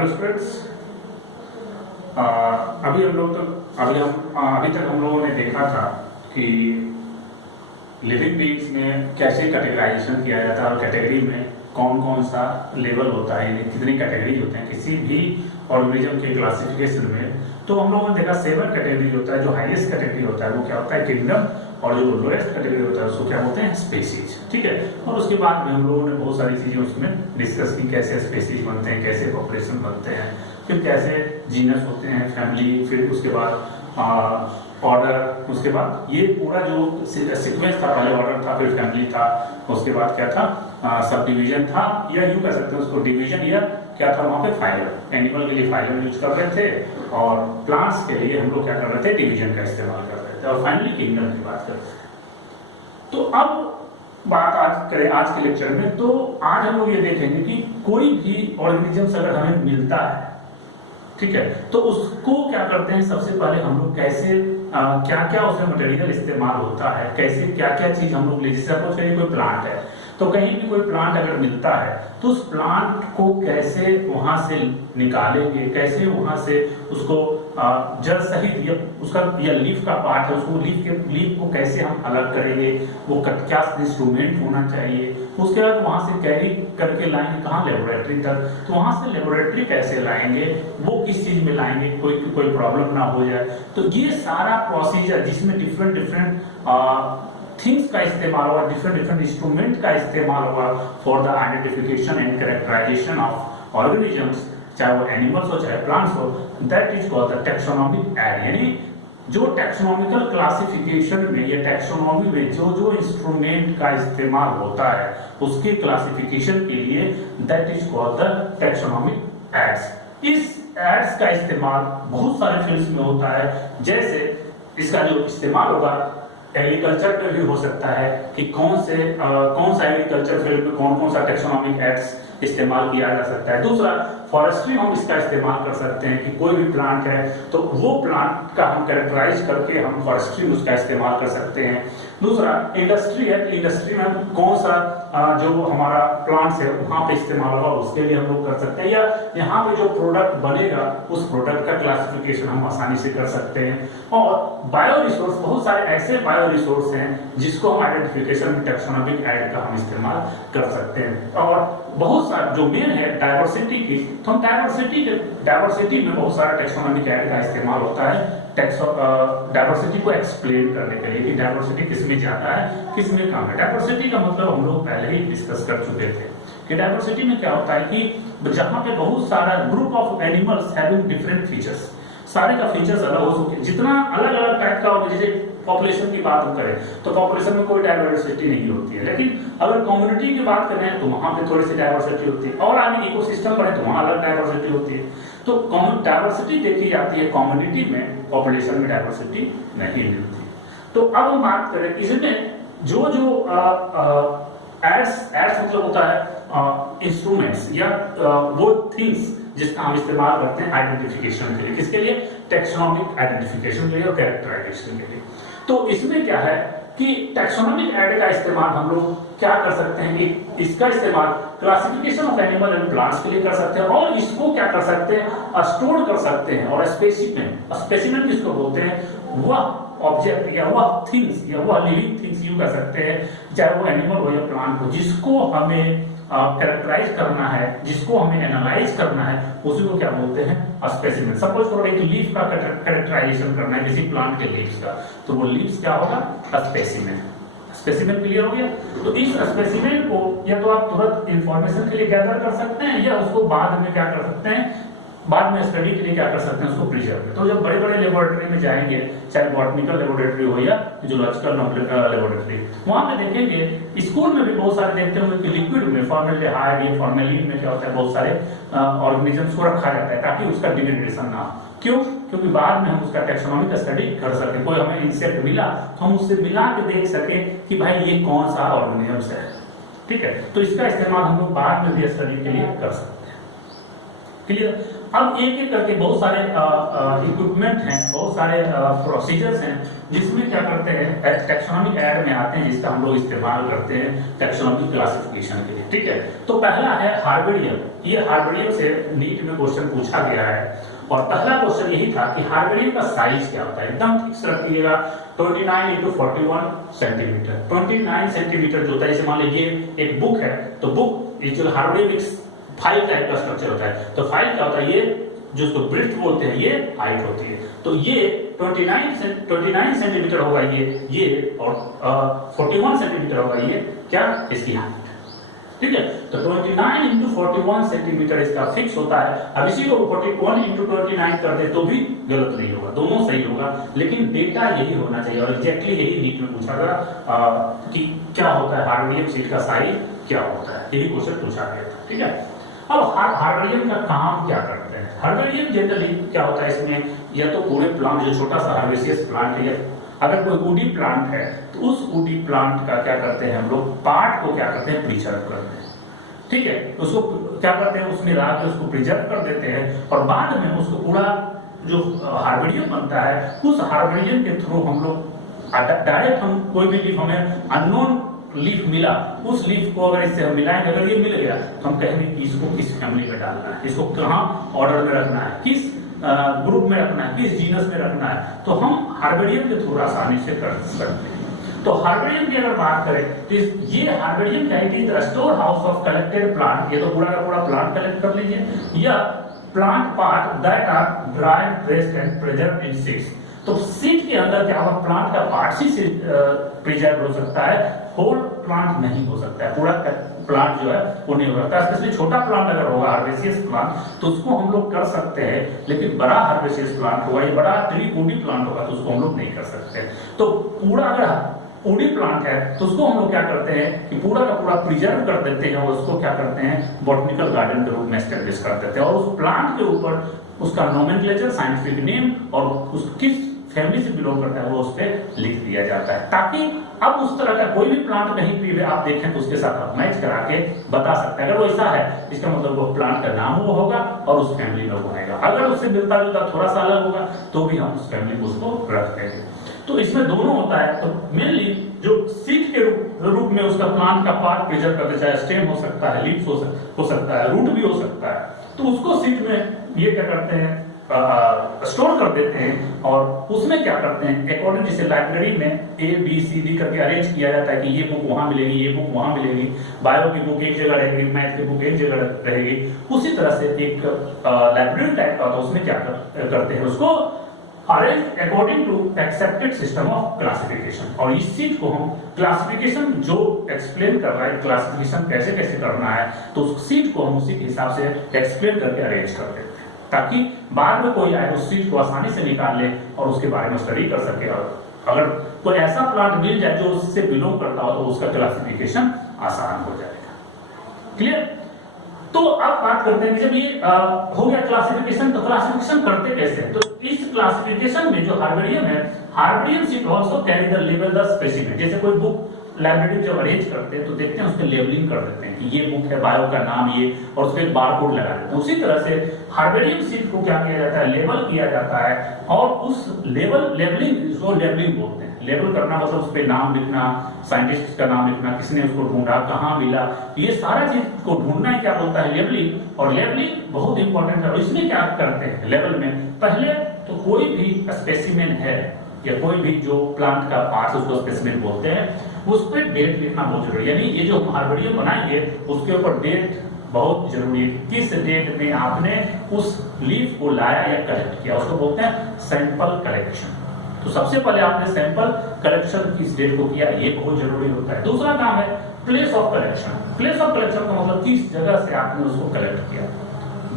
Hello students, अभी तक हम लोगों ने देखा था कि लिविंग बीइंग्स में कैसे कैटेगराइजेशन किया जाता है और कैटेगरी में कौन कौन सा लेवल होता है, यानी कितनी कैटेगरी होते हैं किसी भी ऑर्गेनिज्म के क्लासिफिकेशन में। तो हम लोगों ने देखा 7 कैटेगरी होता है। जो हाईएस्ट कैटेगरी होता है वो क्या होता है, किंगडम, और जो लोएस्ट कैटेगरी होता है उसको क्या बोलते हैं, स्पेसीज। ठीक है, और उसके बाद में हम लोगों ने बहुत सारी चीजें उसमें डिस्कस की, कैसे स्पेसीज बनते हैं, कैसे पॉपुलेशन बनते हैं, फिर कैसे जीनस होते हैं, फैमिली, फिर उसके बाद ऑर्डर, उसके बाद ये पूरा जो सीक्वेंस था, पहले ऑर्डर था, फिर फैमिली था, उसके बाद क्या था, सब डिवीजन था, या यूं कह सकते हैं उसको डिवीजन, या क्या था वहां पे फाइलम। एनिमल के लिए फाइलम यूज कर रहे थे और प्लांट्स के लिए हम लोग क्या कर रहे थे, डिवीजन का इस्तेमाल कर रहे थे, और फाइनली किंगडम की बात करते हैं। तो अब बात आज करें आज के लेक्चर में, तो आज हम लोग ये देखेंगे कि कोई भी ऑर्गेनिज्म अगर हमें मिलता है, ठीक है, तो उसको क्या करते हैं, सबसे पहले हम लोग कैसे क्या क्या उसमें मटेरियल इस्तेमाल होता है, कैसे क्या क्या चीज हम लोग ले, जैसे सपोज करिए कोई प्लांट है, तो कहीं भी कोई प्लांट अगर मिलता है तो उस प्लांट को कैसे वहां से निकालेंगे, कैसे वहां से उसको जड़ सहित या उसका या लीफ का पार्ट है, उसको लीफ को कैसे हम अलग करेंगे, वो क्या इंस्ट्रूमेंट होना चाहिए, उसके बाद वहां से कैरी करके लाएंगे कहाँ, लेबोरेटरी तक, तो वहां से लेबोरेटरी कैसे लाएंगे, वो किस चीज में लाएंगे, कोई प्रॉब्लम ना हो जाए। तो ये सारा प्रोसीजर जिसमें डिफरेंट थिंग्स का इस्तेमाल होगा, डिफरेंट इंस्ट्रूमेंट का इस्तेमाल होगा for the identification and characterization of organisms, चाहे वो एनिमल्स हो चाहे प्लांट्स हो, that is called the taxonomic aid. यानी जो टैक्सोनॉमिकल क्लासिफिकेशन में या टैक्सोनॉमी में जो जो इंस्ट्रूमेंट का इस्तेमाल होता है उसके क्लासिफिकेशन के लिए, that is called the taxonomic aids. इस एड्स का इस्तेमाल बहुत सारे फील्ड्स में होता है, जैसे इसका जो इस्तेमाल होगा एग्रीकल्चर में भी हो सकता है कि कौन सा एग्रीकल्चर फील्ड में कौन कौन सा टैक्सोनॉमिक एड्स इस्तेमाल किया जा सकता है। दूसरा, फॉरेस्ट्री में हम इसका इस्तेमाल कर सकते हैं कि कोई भी प्लांट है तो वो प्लांट का हम कैरेक्टराइज करके हम फॉरेस्ट्री में उसका इस्तेमाल कर सकते हैं। दूसरा, इंडस्ट्री है, इंडस्ट्री में हम कौन सा जो हमारा प्लांट्स है वहां पे इस्तेमाल होगा उसके लिए हम लोग कर सकते हैं, या यहाँ पे जो प्रोडक्ट बनेगा उस प्रोडक्ट का क्लासिफिकेशन हम आसानी से कर सकते हैं। और बायो रिसोर्स, बहुत सारे ऐसे बायो रिसोर्स हैं जिसको हम आइडेंटिफिकेशन टैक्सोनॉमिक एड का हम इस्तेमाल कर सकते हैं। और बहुत सारा जो मेन है डाइवर्सिटी की, तो हम डाइवर्सिटी में बहुत सारा टैक्सोनॉमिक एड का इस्तेमाल होता है डाइवर्सिटी को एक्सप्लेन करने के लिए कि डाइवर्सिटी किसमें ज्यादा है किसमें कम है। डाइवर्सिटी का मतलब हम लोग पहले ही डिस्कस कर चुके थे कि डाइवर्सिटी में क्या होता है कि जहां पे बहुत सारा group of animals having different features, सारे का फीचर्स अलग हो सकते हैं, जितना अलग अलग टाइप का, जैसे पॉपुलेशन की बात हम करें तो पॉपुलेशन में कोई डाइवर्सिटी नहीं होती है, लेकिन अगर कम्युनिटी की बात करें तो वहां पे थोड़ी सी डाइवर्सिटी होती है, और आगे इकोसिस्टम बढ़े तो वहां अलग डाइवर्सिटी होती है। तो डाइवर्सिटी देखी जाती है कम्युनिटी में, पॉपुलेशन में डाइवर्सिटी नहीं मिलती। तो अब हम बात करें इसमें जो एड्स मतलब होता है इंस्ट्रूमेंट्स या वो थिंग्स जिसका हम इस्तेमाल करते हैं आइडेंटिफिकेशन के लिए, किसके लिए, टैक्सोनॉमिक आइडेंटिफिकेशन के लिए और कैरेक्टराइजेशन के लिए। तो इसमें क्या है कि टैक्सोनॉमिक एड का इस्तेमाल हम लोग क्या कर सकते हैं कि इसका इस्तेमाल classification of animal and plants के लिए कर सकते हैं, और इसको क्या कर सकते हैं, स्टोर कर सकते हैं। और स्पेसिमेन किसको बोलते हैं, वह ऑब्जेक्ट या वह थिंग्स या वह लिविंग थिंग्स यूं कर सकते हैं, चाहे वो एनिमल हो या प्लांट हो, जिसको हमें कैरेक्टराइज करना है, जिसको हमें एनालाइज करना है, उसी को क्या बोलते हैं, स्पेसिमेन। सपोज करो एक लीफ का कैरेक्टराइजेशन करना है किसी प्लांट के लीव्स का, तो वो लीव्स क्या होगा, स्पेसिमेन। स्पेसिमेन क्लियर हो गया। तो इस स्पेसिमेन को या तो आप तुरंत इंफॉर्मेशन के लिए गैदर कर सकते हैं, या उसको बाद में क्या कर सकते हैं, बाद में स्टडी के लिए क्या कर सकते हैं, उसको प्रिजर्व। तो जब बड़े बड़े लेबोरेटरी में जाएंगे, चाहे बॉटनिकल लेबोरेटरी हो या जूलॉजिकल लेबोरेटरी, वहां पे देखेंगे, स्कूल में भी बहुत सारे देखते होंगे कि लिक्विड में फॉर्मेल्डिहाइड या फॉर्मेलिन में क्या होता है, बहुत सारे ऑर्गेनिजम्स को रखा जाता है ताकि उसका डिग्रेडेशन ना हो। क्यों? क्योंकि बाद में हम उसका टैक्सोनॉमिक स्टडी कर सके। कोई हमें इंसेक्ट मिला तो हम उससे मिला के देख सके कि भाई ये कौन सा ऑर्गेनिज्म है, ठीक है। तो इसका इस्तेमाल हम लोग बाद में भी स्टडी के लिए कर सकते हैं। क्लियर। अब एक एक करके बहुत सारे इक्विपमेंट हैं, बहुत सारे प्रोसीजर्स हैं जिसमें क्या करते हैं टैक्सोनॉमिक ऐड में आते हैं, जिसका हम लोग इस्तेमाल करते हैं टैक्सोनॉमिक क्लासिफिकेशन के लिए। ठीक है, तो पहला है हार्बेरियम। ये हार्बेरियम से नीट में क्वेश्चन पूछा गया है और पहला क्वेश्चन यही था कि हार्बेरियम का साइज क्या होता है। एकदम ठीक से रखिएगा, 29 × 41 सेंटीमीटर। 29 सेंटीमीटर जो होता है, जैसे मान लीजिए एक बुक है, तो बुक जो हार्बेरियम एक फाइल टाइप का स्ट्रक्चर होता है। तो फाइल क्या होता है, ये जो उसको ब्रेड्थ बोलते हैं, ये हाइट होती है। तो ये 29 सेंटीमीटर होगा ये और 41 सेंटीमीटर होगा ये क्या, इसकी हाइट। ठीक है, तो 29 × 41 सेंटीमीटर इसका फिक्स होता है। अब इसी को 41 × 29 कर दे तो भी गलत नहीं होगा, दोनों सही होगा, लेकिन डेटा यही होना चाहिए। और एग्जैक्टली यही नीट में पूछा था कि क्या होता है हार्बेरियम सीट का साइज क्या होता है, यही क्वेश्चन पूछा गया था। ठीक है, अब हार्बेरियम का काम क्या करते हैं। हार्बेरियम जनरली क्या होता है, इसमें या तो पूरे प्लांट, जो छोटा सा हार्बेसियस प्लांट है, या अगर कोई वुडी प्लांट है तो उस वुडी प्लांट का क्या करते हैं हम लोग, पार्ट को क्या करते हैं, प्रिजर्व करते हैं। ठीक है, उसको क्या करते हैं, उसमें ला के उसको प्रिजर्व कर देते हैं और बाद में उसको पूरा जो हार्बेरियम बनता है, उस हार्बेरियम के थ्रू हम लोग डायरेक्ट हम कोई भी लीफ, हमें अननोन लीफ मिला, उस लीफ को अगर इससे हम मिलाएंगे, अगर ये मिल गया तो हम कहेंगे कि इसको किस फैमिली में डालना है, इसको कहाँ ऑर्डर में रखना है, किस ग्रुप में रखना है, किस जीनस में रखना है, तो हम हार्बेरियम के थ्रू आसानी से कर सकते हैं। तो हार्बेरियम की अगर बात करें तो ये हार्बेरियम क्या है, it is the store house of collected plant. ये तो पूरा का पूरा प्लांट कलेक्ट कर लीजिए, या plant part that are dried, dressed and preserved in seeds. तो सीड के अंदर क्या होगा, प्लांट का पार्ट ही प्रिजर्व हो सकता है, होल प्लांट नहीं हो सकता है, पूरा प्लांट जो है वो नहीं हो सकता। स्पेशली छोटा प्लांट अगर होगा हार्बेसियस प्लांट तो उसको हम लोग कर सकते हैं, लेकिन बड़ा हार्बेसियस प्लांट होगा, ये बड़ा ट्री वुडी प्लांट होगा तो उसको हम लोग नहीं कर सकते। तो पूरा अगर वुडी प्लांट है तो उसको हम लोग क्या करते हैं कि पूरा का पूरा प्रिजर्व कर देते हैं और उसको क्या करते हैं, बॉटनिकल गार्डन के रूप में एस्टेब्लिश कर देते हैं और उस प्लांट के ऊपर उसका नोमेनक्लेचर, साइंटिफिक नेम और उस किस फैमिली से बिलोंग करता है वो उस पर लिख दिया जाता है, ताकि अब उस तरह का कोई भी प्लांट कहीं भी आप देखें तो उसके साथ आप मैच करा के बता सकते हैं। अगर वो ऐसा है इसका मतलब वो प्लांट का नाम वो होगा और उस फैमिली में वो आएगा। अगर उससे मिलता जुलता थोड़ा सा अलग होगा तो भी हम उस फैमिली को उसको रख देंगे। तो इसमें दोनों होता है। तो मेनली जो सीड के रूप में उसका प्लांट का पार्ट प्रिजर्व करते, चाहे स्टेम हो सकता है, लीव्स हो सकता है, रूट भी हो सकता है, तो उसको सीड में ये क्या करते हैं, स्टोर कर देते हैं और उसमें क्या करते हैं, अकॉर्डिंग जैसे लाइब्रेरी में ABCD करके अरेंज किया जाता है कि ये बुक वहां मिलेगी, ये बुक वहां मिलेगी, बायो की बुक एक जगह रहेगी, मैथ की बुक एक जगह रहेगी, उसी तरह से एक लाइब्रेरी टाइप का होता है, उसमें क्या करते हैं, उसको arrange according to accepted system of classification. और इस चीज को हम क्लासिफिकेशन जो एक्सप्लेन कर रहा है, क्लासिफिकेशन कैसे कैसे करना है, तो उस सीट को हम उसी के हिसाब से एक्सप्लेन करके अरेंज कर देते हैं, ताकि बाद में कोई आए उस चीज को आसानी से निकाल ले और उसके बारे में स्टडी कर सके। और अगर कोई ऐसा प्लांट मिल जाए जो उससे बिलोंग करता हो तो उसका क्लासिफिकेशन आसान हो जाएगा। क्लियर। तो अब बात करते हैं जब ये हो गया क्लासिफिकेशन, तो क्लासिफिकेशन करते कैसे हैं। तो इस क्लासिफिकेशन में जो हार्बेरियम है, herbarium seat also carry the label the specimen. जैसे कोई बुक लाइब्रेरी जब अरेंज करते हैं तो देखते हैं उसके लेबलिंग कर देते हैं कि ये बुक है, बायो का नाम ये, और उसके बारकोड लगा देते हैं। उसी तरह से हार्बेरियम सीट को क्या किया जाता है, लेबल किया जाता है और उस लेबलिंग को लेबलिंग बोलते हैं। लेबल करना मतलब उस पर नाम लिखना, साइंटिस्ट का नाम लिखना, किसने उसको ढूंढा, कहाँ मिला, ये सारा चीज को ढूंढना क्या बोलता है, लेबलिंग। और लेबलिंग बहुत इंपॉर्टेंट है। और इसमें क्या करते हैं लेबल में, पहले तो कोई भी स्पेसिमेन है या कोई भी जो प्लांट का पार्ट उसको स्पेसिमेन बोलते हैं, उस पर डेट लिखना बहुत जरूरी है। यानी ये जो हार्बेरियम बनाएंगे उसके ऊपर डेट बहुत जरूरी है, किस डेट में आपने उस लीफ को लाया या कलेक्ट किया, उसको बोलते हैं सैंपल कलेक्शन। तो सबसे पहले आपने सैंपल कलेक्शन किस डेट को किया, ये बहुत जरूरी होता है। दूसरा काम है place of collection. Place of collection का मतलब किस जगह से आपने उसको कलेक्ट किया,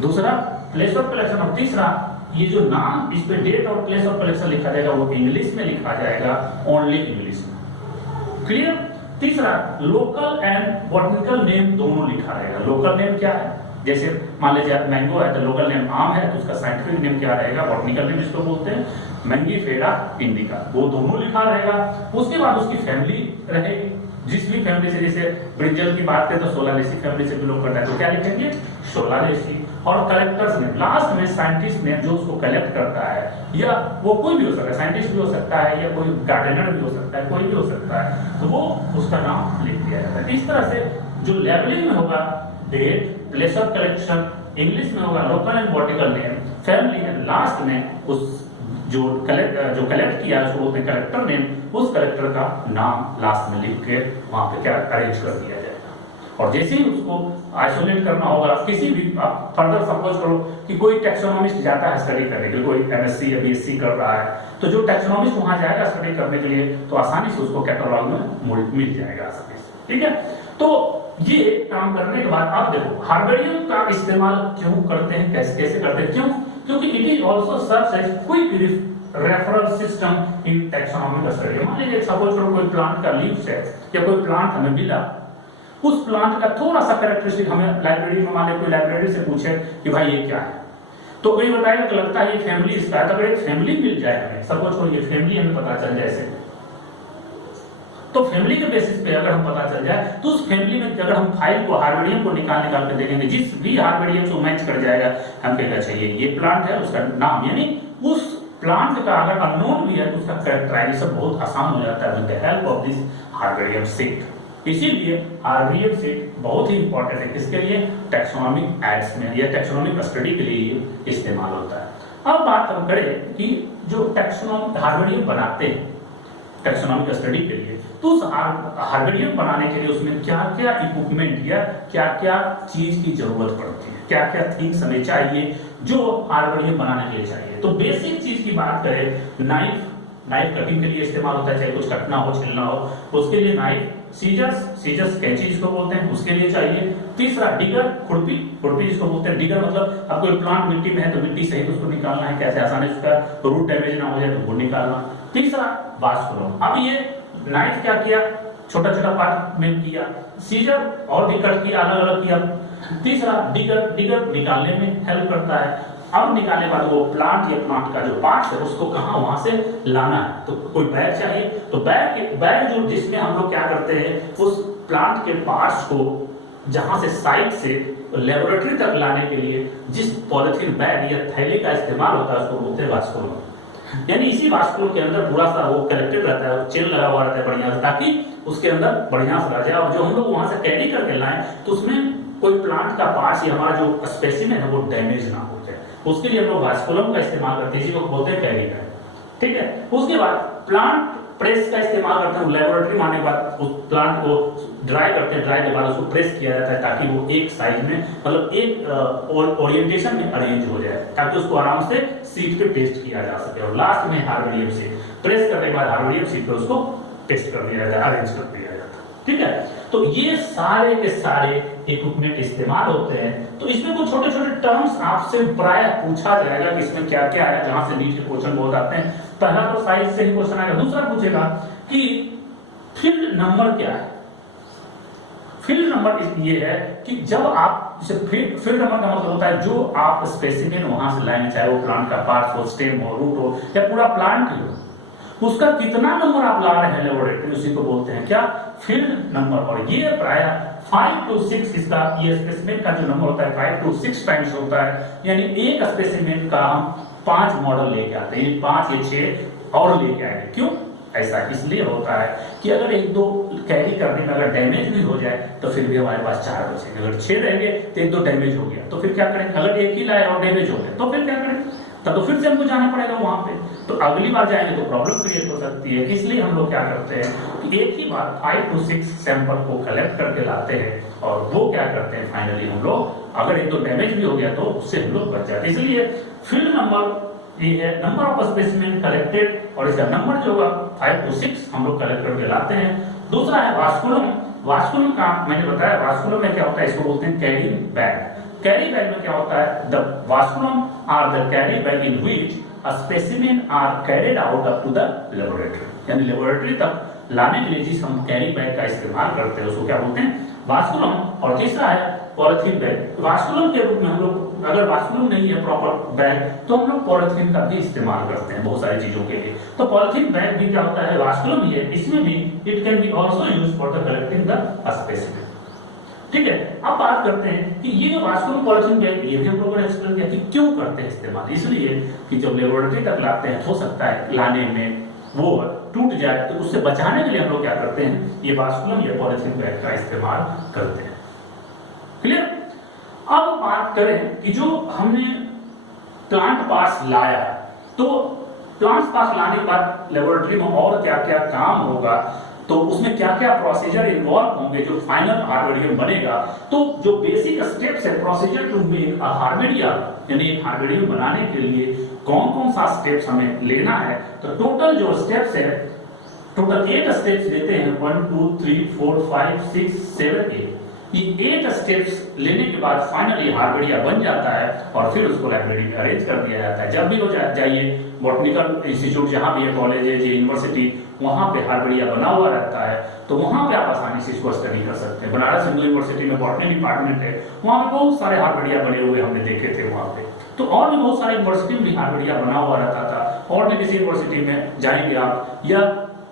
दूसरा प्लेस ऑफ कलेक्शन। और तीसरा ये जो नाम इस पे डेट और प्लेस ऑफ कलेक्शन लिखा जाएगा वो इंग्लिश में लिखा जाएगा, ओनली इंग्लिश में। क्लियर। तीसरा लोकल एंड बॉटनिकल नेम दोनों लिखा रहेगा। लोकल नेम क्या है, जैसे मान लीजिए मैंगो है तो लोकल नेम आम है, तो उसका साइंटिफिक नेम क्या रहेगा, बॉटनिकल नेम जिसको बोलते हैं मैंगीफेरा इंडिका, वो दोनों लिखा रहेगा। उसके बाद उसकी फैमिली रहेगी, जिस भी फैमिली से, जैसे ब्रिंजल की बात करें तो सोलानेसी फैमिली से बिलोंग करता है तो क्या लिखेंगे, सोलानेसी। और कलेक्टर्स नेम, लास्ट में साइंटिस्ट नेम जो उसको कलेक्ट करता है, या वो कोई भी हो सकता है, साइंटिस्ट भी हो सकता है या कोई गार्डनर भी हो सकता है, कोई भी हो सकता है, तो वो उसका नाम लिख दिया जाता है। इस तरह से जो लेबलिंग में होगा date, place of collection, English में होगा local and vertical name, family, and last में उस जो कलेक्ट किया उसको बोलते हैं कलेक्टर नेम, उस कलेक्टर का नाम लास्ट में लिख के वहां पे क्या अरेंज कर दिया जाएगा। और जैसे ही उसको आइसोलेट करना होगा, किसी भी आप फर्दर सपोज करो कि कोई टैक्सोनॉमिस्ट जाता है स्टडी करने के लिए, कोई एमएससी या बीएससी कर रहा है, तो जो टैक्सोनॉमिस्ट वहां जाएगा स्टडी करने के लिए तो आसानी से उसको कैटलॉग में मिल जाएगा आसानी से, ठीक है। तो ये काम करने के बाद आप देखो हार्बेरियम का इस्तेमाल क्यों करते हैं, कैसे कैसे करते हैं, क्यों, क्योंकि it is also serves as quick reference system in taxonomic study. मान लीजिए सपोज करो कोई प्लांट का लीव्स है या कोई प्लांट हमें मिला, उस प्लांट का थोड़ा सा कैरेक्टरिस्टिक हमें लाइब्रेरी में, मान लीजिए कोई लाइब्रेरी से पूछे कि भाई ये क्या है, तो कोई बताएगा कि लगता है ये फैमिली इसका है। तो अगर एक फैमिली मिल जाए हमें, सपोज करो ये फैमिली हमें पता चल जाए, तो फैमिली के बेसिस पे अगर हम पता चल जाए तो उस फैमिली में अगर हम फाइल को हार्बेरियम को निकाल के देखेंगे, जिस भी हार्बेरियम से मैच कर जाएगा, हम कहेगा चाहिए ये प्लांट है, उसका नाम, यानी उस प्लांट का अगर अननोन भी है तो उसका कैरेक्टराइजेशन बहुत आसान हो जाता है with the help of this herbarium seat. इसीलिए हार्बेरियम सीट बहुत ही इंपॉर्टेंट है, किसके लिए, टैक्सोनॉमिक एड्स में या टैक्सोनॉमिक स्टडी के लिए इस्तेमाल होता है। अब बात हम करें कि जो टैक्सोनॉमिक हार्बेरियम बनाते हैं टैक्सोनॉमिक स्टडी के लिए, तो उस हार्बेरियम बनाने के लिए उसमें क्या क्या इक्विपमेंट या क्या क्या चीज की जरूरत पड़ती है, क्या क्या थिंग्स हमें चाहिए जो हार्बेरियम बनाने के लिए चाहिए। तो बेसिक चीज की बात करें, नाइफ कटिंग के लिए इस्तेमाल होता है, चाहे कुछ कटना हो छिलना हो, उसके लिए नाइफ, सीजर्स कैंची जिसको बोलते हैं उसके लिए चाहिए। तीसरा डिगर, खुरपी जिसको बोलते हैं, डिगर मतलब अब कोई प्लांट मिट्टी में है तो मिट्टी सहित उसको निकालना है, कैसे आसानी से उसका रूट डैमेज ना हो जाए तो वो निकालना। तीसरा वास्कुलम, अब ये नाइफ क्या किया, छोटा छोटा पार्ट में किया, सीजर और भी कट किया, अलग अलग किया। तीसरा डिगर निकालने में हेल्प करता है। अब निकालने बाद वो प्लांट या प्लांट का जो पार्ट है उसको कहाँ वहां से लाना है, तो कोई बैग चाहिए, तो बैग जो जिसमें हम लोग क्या करते हैं उस प्लांट के पार्ट्स को जहां से साइट से लेबोरेटरी तक लाने के लिए जिस पॉलिथीन बैग या थैली का इस्तेमाल होता है उसको बोलते हैं वास्कुलम। यानी इसी वास्कुलम के अंदर पूरा सा वो कलेक्टेड रहता है, चेन लगा हुआ रहता है बढ़िया से, ताकि उसके अंदर बढ़िया से रह जाए। और जो हम लोग वहां से कैरी करके लाएं तो उसमें कोई प्लांट का पार्ट या हमारा जो स्पेसिमेन है वो डैमेज ना हो जाए, उसके लिए हम लोग वास्कुलम का इस्तेमाल करते हैं, जिसको बोलते हैं कैरी बैग, ठीक है। उसके बाद प्लांट प्रेस का इस्तेमाल करते हैं, लेबोरेटरी में आने के बाद उस प्लांट को ड्राई करते हैं, ड्राई के बाद उसको प्रेस किया जाता है ताकि वो एक साइज में, मतलब एक ओरिएंटेशन में अरेंज हो जाए, ताकि उसको आराम से सीट पे पेस्ट किया जा सके। और लास्ट में हार्बेरियम सीट प्रेस करने के बाद हार्बेरियम सीट पे उसको पेस्ट कर दिया जाता है, अरेंज कर दिया जाता है, ठीक है। तो ये सारे के सारे इक्विपमेंट इस्तेमाल होते हैं। तो इसमें कुछ छोटे छोटे टर्म्स आपसे प्राय पूछा जाएगा कि इसमें क्या क्या है, जहां से नीट के क्वेश्चन बहुत आते हैं। पहला तो साइज से ही क्वेश्चन आएगा, दूसरा पूछेगा कि फील्ड नंबर क्या है। फील्ड नंबर ये है कि जब आप इसे फील्ड नंबर का मतलब होता है जो आप स्पेसिमेन वहां से लाएंगे, चाहे वो प्लांट का पार्ट हो, स्टेम हो, रूट हो या पूरा प्लांट ही हो, उसका कितना नंबर आप ला रहे हैं लेबोरेटरी, उसी को बोलते हैं क्या, फील्ड नंबर। और ये प्राय 5 to 6 इसका ये स्पेसिमेन का जो नंबर होता है 5 to 6 टाइम्स होता है। यानी एक स्पेसिमेन का हम 5 मॉडल लेके आते हैं, 5 या 6 और लेके आएंगे। क्यों ऐसा इसलिए होता है कि अगर एक दो कैरी करने में अगर डैमेज भी हो जाए तो फिर भी हमारे पास 4 बचेंगे। अगर 6 रहेंगे तो एक दो डैमेज हो गया तो फिर क्या करेंगे, अगर एक ही लाए और डैमेज हो गया तो फिर क्या करेंगे, तब तो फिर से हमको जाना पड़ेगा वहां पे, तो अगली बार जाएंगे तो प्रॉब्लम क्रिएट हो सकती है। इसलिए हम लोग क्या करते हैं कि एक ही बार 5 to 6 सैंपल को कलेक्ट करके लाते हैं और वो क्या करते हैं फाइनली हम लोग, अगर एक दो डैमेज भी हो गया तो उससे हम लोग बच जाते हैं। इसलिए फील्ड नंबर ये है नंबर ऑफ स्पेसिमेन कलेक्टेड, और इसका नंबर जो होगा 5 to 6 हम लोग कलेक्ट करके लाते हैं। दूसरा है वास्कुलम। वास्कुलम का मैंने बताया, वास्कुलम में क्या होता है, इसको बोलते हैं कैरी बैग। कैरी बैग में क्या होता है, the vasculum are the carry bag in which a specimen are carried out up to the laboratory, यानी लेबोरेटरी तक लाने के लिए जिस हम कैरी बैग का इस्तेमाल करते हैं उसको क्या बोलते हैं, वास्कुलम। और तीसरा है पॉलिथीन बैग। वास्कुलम के रूप में हम लोग, अगर वास्कुलम नहीं है प्रॉपर बैग, तो हम लोग पॉलिथीन का भी इस्तेमाल करते हैं बहुत सारी चीजों के लिए। तो पॉलिथीन बैग भी क्या होता है, वास्कुलम ही है, इसमें भी it can be also used for the collecting the specimen, ठीक है। अब बात करते हैं कि ये जो वास्कुलम पॉलिथीन बैग, ये भी हम लोगों ने एक्सप्लेन किया कि क्यों करते हैं इस्तेमाल। इसलिए कि जब लेबोरेटरी तक लाते हैं, हो सकता है लाने में वो टूट जाए, तो उससे बचाने के लिए हम लोग क्या करते हैं, ये वास्कुलम या पॉलिथीन बैग का इस्तेमाल करते हैं। क्लियर। अब बात करें कि जो हमने प्लांट पार्ट्स लाया, तो प्लांट पार्ट्स लाने के बाद लेबोरेटरी में और क्या क्या काम होगा, तो उसमें क्या क्या प्रोसीजर इन्वॉल्व होंगे जो फाइनल हार्बेरियम बनेगा। तो जो बेसिक स्टेप्स है procedure to make a herbarium, यानी एक हार्बेरियम बनाने के लिए कौन कौन सा स्टेप्स हमें लेना है, तो टोटल जो स्टेप्स है, टोटल 8 स्टेप्स लेते हैं, 1 2 3 4 5 6 7 8। ये 8 स्टेप्स लेने के बाद फाइनली हार्बेरिया बन जाता है और फिर उसको लाइब्रेरी में अरेंज कर दिया जाता है। जब भी हो जाइए बॉटनिकल इंस्टीट्यूट जहां भी है, कॉलेज है, यूनिवर्सिटी, वहां पे हार्बेरिया बना हुआ रहता है, तो वहां पे आप आसानी से इसको स्टडी कर सकते हैं। बनारस हिंदू यूनिवर्सिटी में बॉटनी डिपार्टमेंट है, वहां पे बहुत सारे हार्बेरिया बने हुए हमने देखे थे वहां पे। तो और भी बहुत सारे यूनिवर्सिटी में हार्बेरिया बना हुआ रहता था, और भी किसी यूनिवर्सिटी में जाएंगे आप या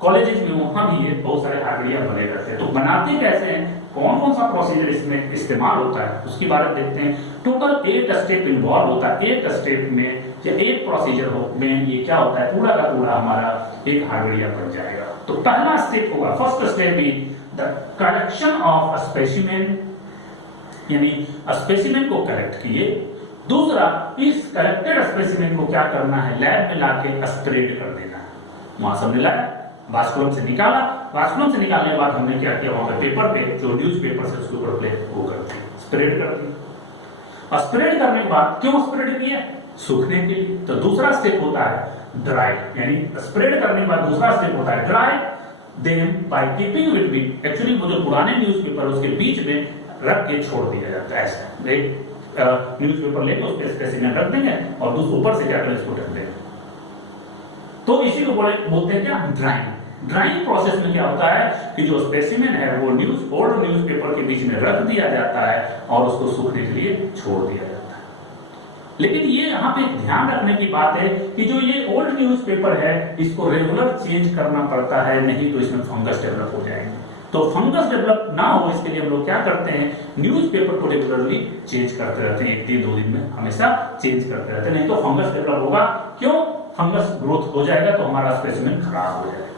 कॉलेजेस में, वहां भी ये बहुत सारे हार्बेरिया बने रहते हैं। तो बनाते कैसे हैं, कौन कौन सा प्रोसीजर इसमें इस्तेमाल होता है, उसके बारे में देखते हैं। टोटल 8 स्टेप इन्वॉल्व होता है। 8 स्टेप में या 8 प्रोसीजर में ये क्या होता है, पूरा का पूरा हमारा एक हार्बेरिया बन जाएगा। तो पहला स्टेप होगा, first step is the collection of specimen, यानी स्पेसिमेन को कलेक्ट किए। दूसरा, इस कलेक्टेड स्पेसिमेन को क्या करना है, लैब में लाके स्प्रेड कर देना है। वहां से हमने लाया, वास्कुलम से निकाला, वास्कुलम से निकालने के बाद हमने क्या किया, वहां पे पेपर पे जो न्यूज पेपर से उसके ऊपर प्लेट वो कर दिया, स्प्रेड कर दिया। स्प्रेड करने के बाद क्यों स्प्रेड किया, सूखने के लिए। तो दूसरा स्टेप होता है ड्राई, यानी स्प्रेड करने के बाद दूसरा स्टेप होता है dry them by keeping between, actually वो जो पुराने न्यूज़पेपर उसके बीच में रख के छोड़ दिया जाता है। ऐसा एक न्यूज़पेपर लेके उस पे स्पेसिमेन रख देंगे और दूसरे ऊपर से क्या करें, इसको ढक देंगे। तो इसी को बोलते हैं क्या, ड्राइंग। ड्राइंग प्रोसेस में क्या होता है कि जो स्पेसिमेन है वो ओल्ड न्यूज़पेपर के बीच में रख दिया जाता है और उसको सूखने के लिए छोड़ दिया जाता है। लेकिन ये यहाँ पे ध्यान रखने की बात है कि जो ये ओल्ड न्यूज़पेपर है, इसको रेगुलर चेंज करना पड़ता है, नहीं तो इसमें फंगस डेवलप हो जाएंगे। तो फंगस डेवलप ना हो इसके लिए हम लोग क्या करते हैं, न्यूज़पेपर को रेगुलरली चेंज करते रहते हैं, 1 दिन 2 दिन में हमेशा चेंज करते रहते हैं, नहीं तो फंगस डेवलप होगा। क्यों, फंगस ग्रोथ हो जाएगा तो हमारा स्पेसिमेन खराब हो जाएगा।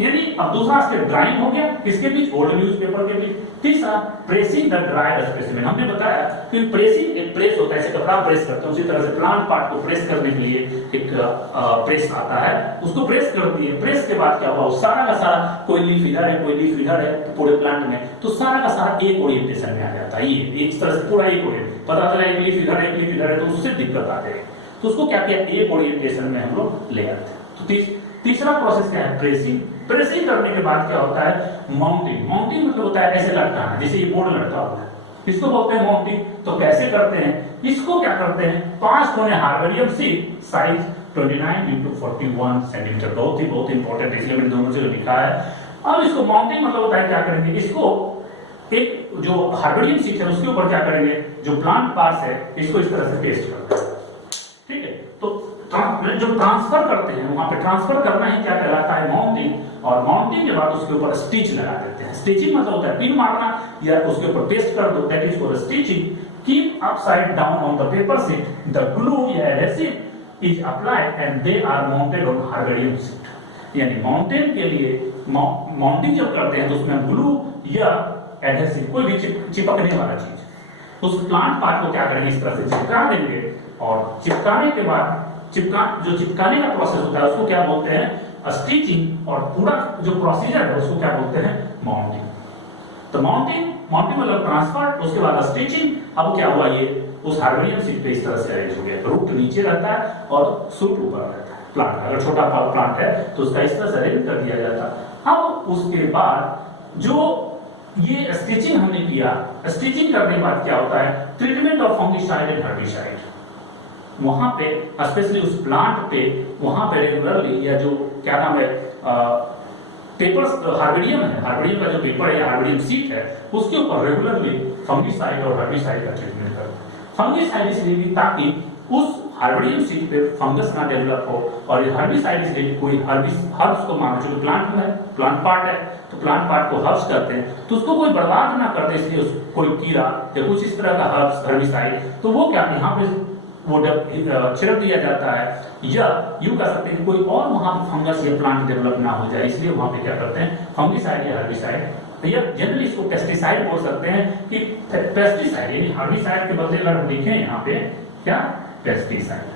यानी अब दूसरा स्टेप ड्राइंग हो गया, किसके बीच, ओल्ड न्यूज़पेपर के बीच। तीसरा, प्रेसिंग द ड्राइड स्पेसिमेन। हमने बताया कि प्रेसिंग एक प्रेस होता है, जैसे कपड़ा प्रेस करते हैं उसी तरह से प्लांट पार्ट को प्रेस करने के लिए एक प्रेस आता है, उसको प्रेस कर दिए। प्रेस के बाद क्या हुआ, सारा का सारा, कोई लीफ इधर है, कोई लीफ इधर है पूरे प्लांट में, तो सारा का सारा एक ओरिएंटेशन में आ जाता है। ये एक तरह से पूरा एक ओरिएंटेशन, पता चला एक लीफ इधर है, एक लीफ इधर है, तो उससे दिक्कत आ जाएगी। तो उसको क्या किया, एक ओरिएंटेशन में हम लोग ले आते हैं। तो तीसरा प्रोसेस क्या है, प्रेसिंग। प्रेसिंग करने के बाद क्या होता है, माउंटिंग। माउंटिंग मतलब होता है ऐसे लटकाना, जैसे ये बोर्ड लटका हुआ है, इसको बोलते हैं माउंटिंग। तो कैसे करते हैं, इसको क्या करते हैं, 5 कोने हार्बेरियम शीट, साइज 29 × 41 सेंटीमीटर, बहुत इंपॉर्टेंट, इसलिए मैंने दोनों से लिखा है। अब इसको माउंटिंग मतलब होता है क्या करेंगे, इसको एक जो हार्बेरियम शीट है उसके ऊपर क्या करेंगे, जो प्लांट पार्ट्स है इसको इस तरह से पेस्ट करते हैं। ठीक है, तो जो ट्रांसफर करते हैं वहां पे ट्रांसफर करना ही क्या कहलाता है, माउंटिंग। और माउंटिंग के बाद उसके ऊपर स्टिच लगा देते हैं। स्टिचिंग मतलब होता है पिन मारना या उसके ऊपर पेस्ट कर दो, that is called stitching. Keep upside down on the paper sheet, the glue या adhesive is applied and they are mounted on herbarium sheet. यानी माउंटेन के लिए माउंटिंग जब करते हैं तो उसमें ग्लू या एडहेसिव, कोई भी चिपकने वाला चीज, उस प्लांट पार्ट को क्या करेंगे, इस तरह से चिपका देंगे। और चिपकाने के बाद जो चिपकाने का प्रोसेस होता है उसको क्या बोलते हैं, स्टिचिंग। और पूरा जो प्रोसीजर है उसको क्या बोलते हैं, माउंटिंग। तो माउंटिंग मतलब ट्रांसफर, उसके बाद स्टिचिंग। अब क्या हुआ, ये उस हार्बेरियम शीट पे इस तरह से अरेंज हो गया, रूट नीचे रहता है और सूट ऊपर रहता है। प्लांट अगर छोटा प्लांट है तो उसका इस तरह से अरेंज कर दिया जाता है। अब उसके बाद जो ये स्टिचिंग हमने किया, स्टिचिंग करने के बाद क्या होता है, treatment of fungicide and herbicide. वहां पे स्पेशली उस प्लांट पे, वहां पे रेगुलरली, या जो क्या नाम है, पेपर्स, हार्बेरियम है, हार्बेरियम का जो पेपर है या हार्बेरियम शीट है, उसके ऊपर रेगुलरली फंगिसाइड और हर्बिसाइड का ट्रीटमेंट करते हैं। फंगिसाइड इसलिए भी ताकि उस हर्बिडियम सीट पे फंगस ना डेवलप हो, और ये हर्बिसाइड कोई हर्ब्स को मानो, जो प्लांट में प्लांट पार्ट है, तो प्लांट पार्ट को हर्ब्स करते हैं, तो उसको कोई बर्बाद ना करते, इसलिए कोई कीड़ा या कुछ इस तरह का हर्बिसाइड, तो वो क्या यहाँ पे वो छिड़क दिया जाता है, या यूं कह सकते हैं कि कोई और वहां फंगस या प्लांट डेवलप ना हो जाए, इसलिए वहां पे क्या करते हैं फंगिसाइड या हर्बिसाइड, या जनरली इसको पेस्टिसाइड बोल सकते हैं कि पेस्टिसाइड, यानी हर्बिसाइड के बदले अगर हम लिखें यहाँ पे क्या पेस्टिसाइड।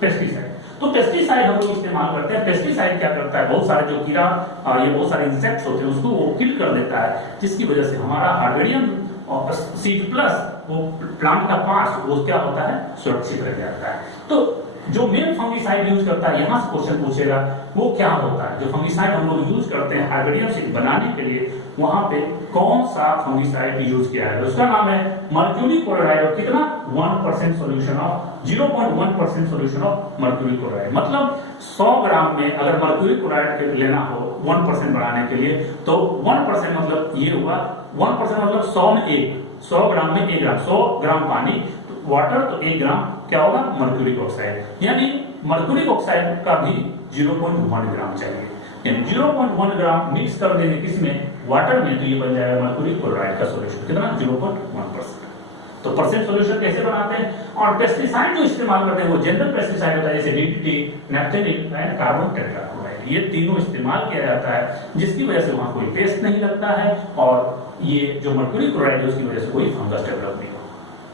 पेस्टिसाइड, तो पेस्टिसाइड हम लोग इस्तेमाल करते हैं। पेस्टिसाइड क्या करता है, बहुत सारे जो कीड़ा या बहुत सारे इंसेक्ट्स होते हैं उसको वो किल कर देता है, जिसकी वजह से हमारा हार्बिडियम और सीड प्लस वो प्लांट का पार्ट वो क्या होता है सुरक्षित रह जाता है। तो जो मेन फंगिसाइड यूज करता है, यहां से क्वेश्चन पूछेगा वो क्या होता है, जो फंगिसाइड हम लोग यूज करते हैं हार्बिडियम सीड बनाने के लिए, वहां पे कौन सा फंगिसाइड यूज किया है, उसका नाम है मर्क्यूरी क्लोराइड, और कितना 1% solution of 0.1% solution of mercury chloride, मतलब 100 ग्राम में अगर मर्क्यूरी क्लोराइड लेना हो 1% बनाने के लिए, तो 1% मतलब ये हुआ 1% मतलब 100 में 100 ग्राम में 1 ग्राम, 100 ग्राम पानी वाटर, तो 1 ग्राम क्या होगा मर्क्यूरिक ऑक्साइड, यानी मर्क्यूरिक ऑक्साइड का भी 0.1 ग्राम चाहिए, यानी 0.1 ग्राम मिक्स कर देने किसमें वाटर में, तो ये बन जाएगा मर्क्यूरी क्लोराइड का सॉल्यूशन, कितना 0.1%। तो परसेंट सॉल्यूशन कैसे बनाते हैं, और पेस्टिसाइड जो इस्तेमाल करते हैं वो जनरल पेस्टिसाइड होता है, जैसे डीडीटी, नैप्थेलिन एंड कार्बन टेट्राक्लोराइड, ये तीनों इस्तेमाल किया जाता है, जिसकी वजह से वहां कोई पेस्ट नहीं लगता है, और ये जो मर्क्यूरी क्लोराइड है उसकी वजह से कोई फंगस डेवलप नहीं होगा।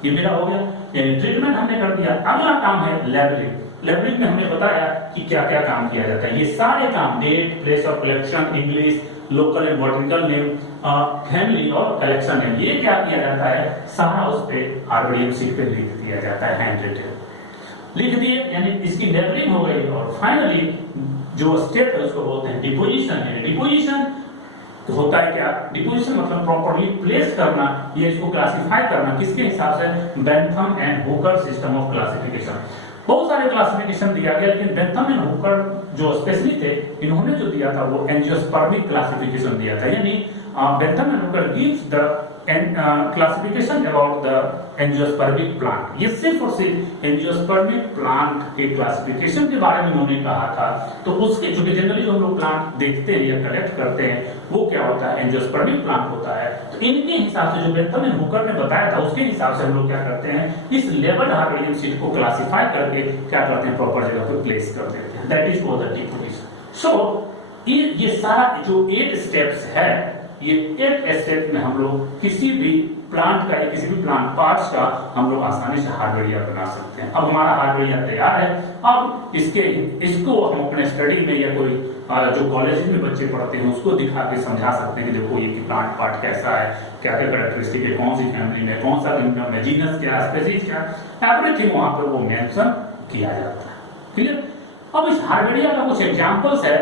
ये मेरा हो गया, यानी ट्रीटमेंट हमने कर दिया। अगला काम है लेबलिंग। लेबलिंग में हमने बताया कि क्या क्या काम किया जाता है, ये सारे काम date, place of collection, English, local and botanical name, family और कलेक्शन नेम, ये क्या किया जाता है सारा उस पे हार्बिडियम सीड पे लिख दिया जाता है, हैंड रिटन लिख दिए, यानी इसकी लेबलिंग हो गई। और फाइनली जो स्टेप है उसको बोलते हैं डिपोजिशन। डिपोजिशन तो होता है क्या, डिपोजिशन मतलब प्रॉपर्ली प्लेस करना, ये इसको क्लासिफाई करना, किसके हिसाब से, Bentham and Hooker system of classification. बहुत सारे क्लासिफिकेशन दिया गया, लेकिन बेंथम एंड हुकर जो स्पेशली थे, इन्होंने जो दिया था वो एंजियोस्पर्मिक क्लासिफिकेशन दिया था, यानी Bentham and Hooker gives the classification about the angiospermic plant. ये सिर्फ और सिर्फ एंजियोस्पर्मिक प्लांट के क्लासिफिकेशन के बारे में उन्होंने कहा था। तो उसके जो जनरली जो हम लोग प्लांट देखते हैं या कलेक्ट करते हैं वो क्या होता है, एंजियोस्पर्मिक प्लांट होता है। तो इनके हिसाब से जो बेंथम एंड हुकर ने बताया था उसके हिसाब से हम लोग क्या करते हैं, इस लेबल्ड हार्बिडियम सीड को क्लासिफाई करके क्या करते हैं, प्रॉपर जगह पे प्लेस कर देते हैं, that is called the deposition. So ये सारा जो 8 स्टेप्स है, ये 8 स्टेप में हम लोग किसी भी प्लांट का या किसी भी प्लांट पार्ट्स का हम लोग आसानी से हार्डवेयर बना सकते हैं। अब हमारा हार्डवेयर तैयार है, अब इसको हम अपने स्टडी में या कोई जो कॉलेज में बच्चे पढ़ते हैं उसको दिखा के समझा सकते हैं कि देखो ये प्लांट पार्ट कैसा है, क्या क्या कैरेक्टरिस्टिक है, कौन सी फैमिली में, कौन सा किंगडम है, जीनस क्या, स्पीशीज क्या, एवरीथिंग वहां पर वो मेंशन किया जाता है। क्लियर। अब इस हार्डवेयर का कुछ एग्जांपल्स है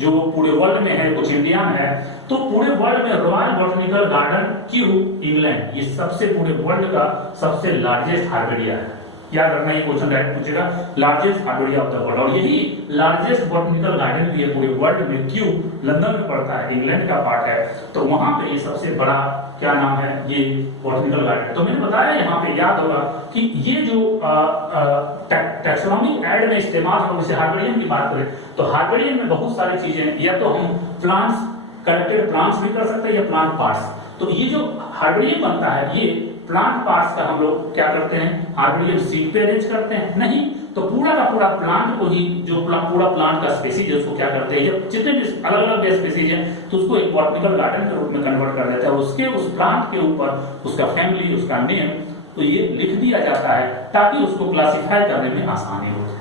जो पूरे वर्ल्ड में है, कुछ इंडिया में है। तो पूरे वर्ल्ड में royal botanical garden Q England, ये सबसे पूरे वर्ल्ड का सबसे लार्जेस्ट हार्बेरिया है। याद रखना, ये क्वेश्चन डायरेक्ट पूछेगा, लार्जेस्ट हार्बेरिया ऑफ द वर्ल्ड, और यही लार्जेस्ट बॉटनिकल गार्डन भी है पूरे वर्ल्ड में। क्यू लंदन में पड़ता है, इंग्लैंड का पार्ट है, तो वहां पे ये सबसे बड़ा क्या नाम है, ये बॉटनिकल गार्डन। तो मैंने बताया यहाँ पे, याद होगा कि ये जो टैक्सोनॉमी ऐड में इस्तेमाल हम जैसे हार्बेरियम की बात करें तो हार्बेरियम में बहुत सारी चीजें, या तो हम प्लांट्स, कलेक्टेड प्लांट्स भी कर सकते हैं या प्लांट पार्ट्स। तो ये जो हार्बेरियम बनता है ये प्लांट पार्ट्स का हम लोग क्या करते हैं, हार्बेरियम सीड पे अरेंज करते हैं, नहीं तो पूरा का पूरा प्लांट को ही, जो पूरा प्लांट का स्पीसीज है उसको क्या करते हैं, जब जितने भी अलग अलग स्पीसीज हैं तो उसको एक बॉटनिकल गार्डन के रूप में कन्वर्ट कर देता है, उसके उस प्लांट के ऊपर उसका फैमिली, उसका नेम तो ये लिख दिया जाता है ताकि उसको क्लासिफाई करने में आसानी हो जाए।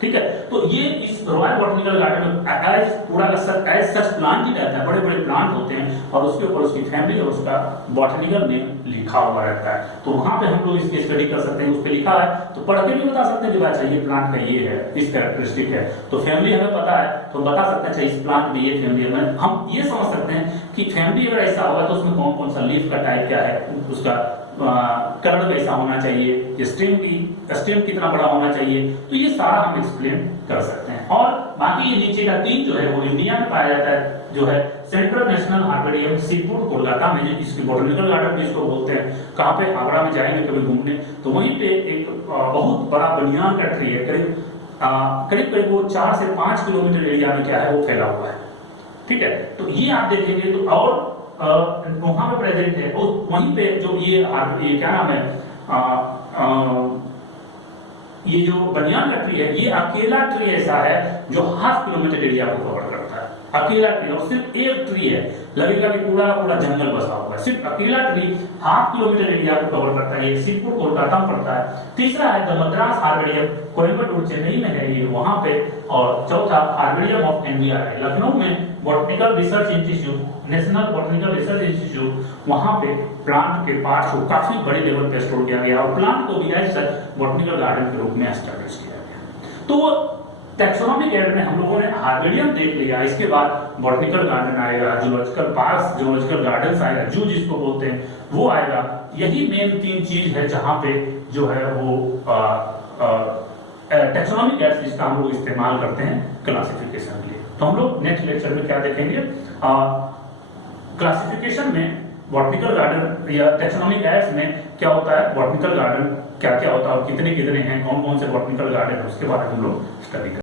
ठीक है, तो ये इस रॉयल बॉटनिकल गार्डन में एज पूरा का एज सच प्लांट ही रहता है, बड़े बड़े प्लांट होते हैं और उसके ऊपर उसकी फैमिली और उसका बॉटनिकल नेम लिखा हुआ रहता है। तो वहां पे हम लोग इसकी स्टडी कर सकते हैं, उस पर लिखा है तो पढ़ के भी बता सकते हैं कि अच्छा ये प्लांट का ये है, इस कैरेक्टरिस्टिक है। तो फैमिली हमें पता है तो बता सकते हैं अच्छा इस प्लांट में ये फैमिली है। हम ये समझ सकते हैं कि फैमिली अगर ऐसा होगा तो उसमें कौन कौन सा लीफ का टाइप क्या है, उसका कलर कैसा होना चाहिए, स्टेम कितना बड़ा होना चाहिए, तो ये सारा हम एक्सप्लेन कर सकते हैं। और बाकी ये नीचे का 3 जो है वो इंडिया में पाया जाता है, जो है central national arboreum Sirpur Kolkata में, जिसकी बॉटनिकल गार्डन भी इसको बोलते हैं। कहाँ पे? आगरा में जाएंगे कभी घूमने तो वहीं पे एक बहुत बड़ा बनियान का ट्री है, करीब करीब वो 4 से 5 किलोमीटर एरिया में क्या है वो फैला हुआ है। ठीक है, तो ये आप देखेंगे तो और वहां पे प्रेजेंट है, और वहीं पे जो ये क्या नाम है, ये जो बनियान का ट्री है, ये अकेला ट्री ऐसा है जो 1/2 किलोमीटर एरिया को कवर करता है। अकेला ट्री, और सिर्फ एक ट्री है, लगेगा कि पूरा पूरा जंगल बसा हुआ है। सिर्फ अकेला ट्री 1/2 किलोमीटर एरिया को कवर करता है। ये सिरपुर कोलकाता में पड़ता है। तीसरा है द मद्रास आर्बोरियम, कोयम्बटूर चेन्नई में है ये वहां पे। और चौथा आर्बोरियम ऑफ इंडिया है लखनऊ में, botanical research institute, national botanical research institute, वहां पे प्लांट के पार्ट्स को काफी बड़े लेवल पे स्टोर किया गया और प्लांट को भी एज सच बॉटनिकल गार्डन के रूप में एस्टैब्लिश किया गया। तो टैक्सोनॉमिक एड में हम लोगों ने आर्बोरियम देख लिया, इसके बाद बॉटनिकल गार्डन आएगा, जूलॉजिकल पार्क, जूलॉजिकल गार्डन्स आएगा, जू जिसको बोलते हैं वो आएगा। यही मेन 3 चीज है जहां पे जो है वो टैक्सोनॉमिक एड्स जिसका हम लोग इस्तेमाल करते हैं क्लासिफिकेशन के लिए। तो हम लोग नेक्स्ट लेक्चर में क्या देखेंगे, क्लासिफिकेशन में बॉटनिकल गार्डन या टैक्सोनॉमिक एड्स में क्या होता है, बॉटनिकल गार्डन क्या क्या होता है और कितने कितने हैं, कौन कौन से बॉटनिकल गार्डन है, उसके बारे में हम लोग स्टडी करेंगे।